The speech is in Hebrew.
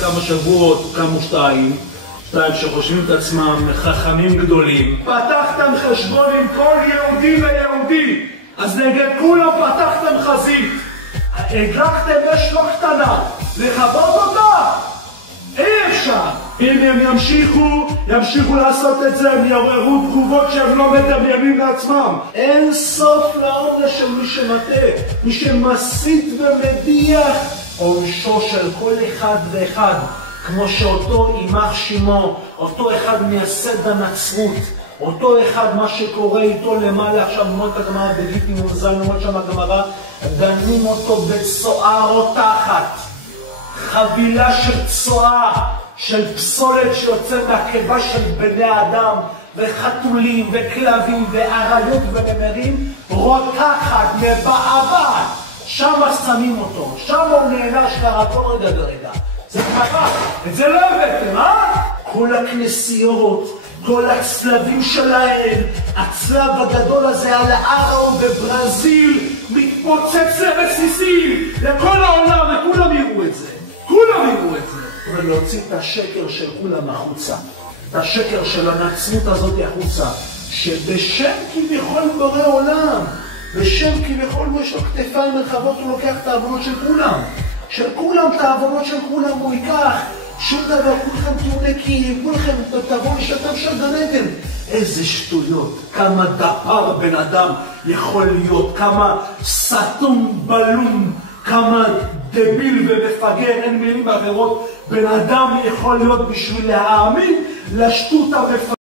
כמה שבועות קמו שתיים שחושבים את עצמם חכמים גדולים. פתחתם חשבון עם כל יהודי ויהודי, אז נגד כולם פתחתם חזית. הדלקתם אש לא קטנה, לכבות אותה? אי אפשר. אם הם ימשיכו לעשות את זה, הם יעוררו תגובות שהם לא מדמיינים לעצמם. אין סוף לעונש של מי שמטעה, מי שמסית ומדיח. עונשו של כל אחד ואחד, כמו שאותו יימח שמו, אותו אחד מייסד הנצרות, אותו אחד מה שקורה איתו למעלה, עכשיו נאמר את הגמרא בגיטין ומזין, נאמר שם הגמרא, דנים אותו בצואה רותחת, חבילה של צואה, של פסולת שיוצא מהקיבה של בני האדם, וחתולים וכלבים ואריות ונמרים, רותחת, מבעבעת, שם שמים אותו, שם הוא נענש ככה כל רגע. זה קרה, את זה לא הבאתם, כל הכנסיות, כל הצלבים שלהם, הצלב הגדול הזה על הארו בברזיל, מתפוצץ לרסיסים, לכל העולם, וכולם יראו את זה. אבל להוציא את השקר של כולם החוצה, את השקר של הנצרות הזאת החוצה, שבשם כביכול בורא עולם, בשם כביכול יש לו כתפיים רחבות, הוא לוקח את העוונות של כולם, את העוונות של כולם הוא ייקח. שום דבר, כולכם תהיו נקיים, כולכם תבואו לשתם של גן עדן. איזה שטויות, כמה דפר בן אדם יכול להיות, כמה סתום בלום, כמה דביל ומפגר, אין מילים אחרות, בן אדם יכול להיות בשביל להאמין לשטות המפגר.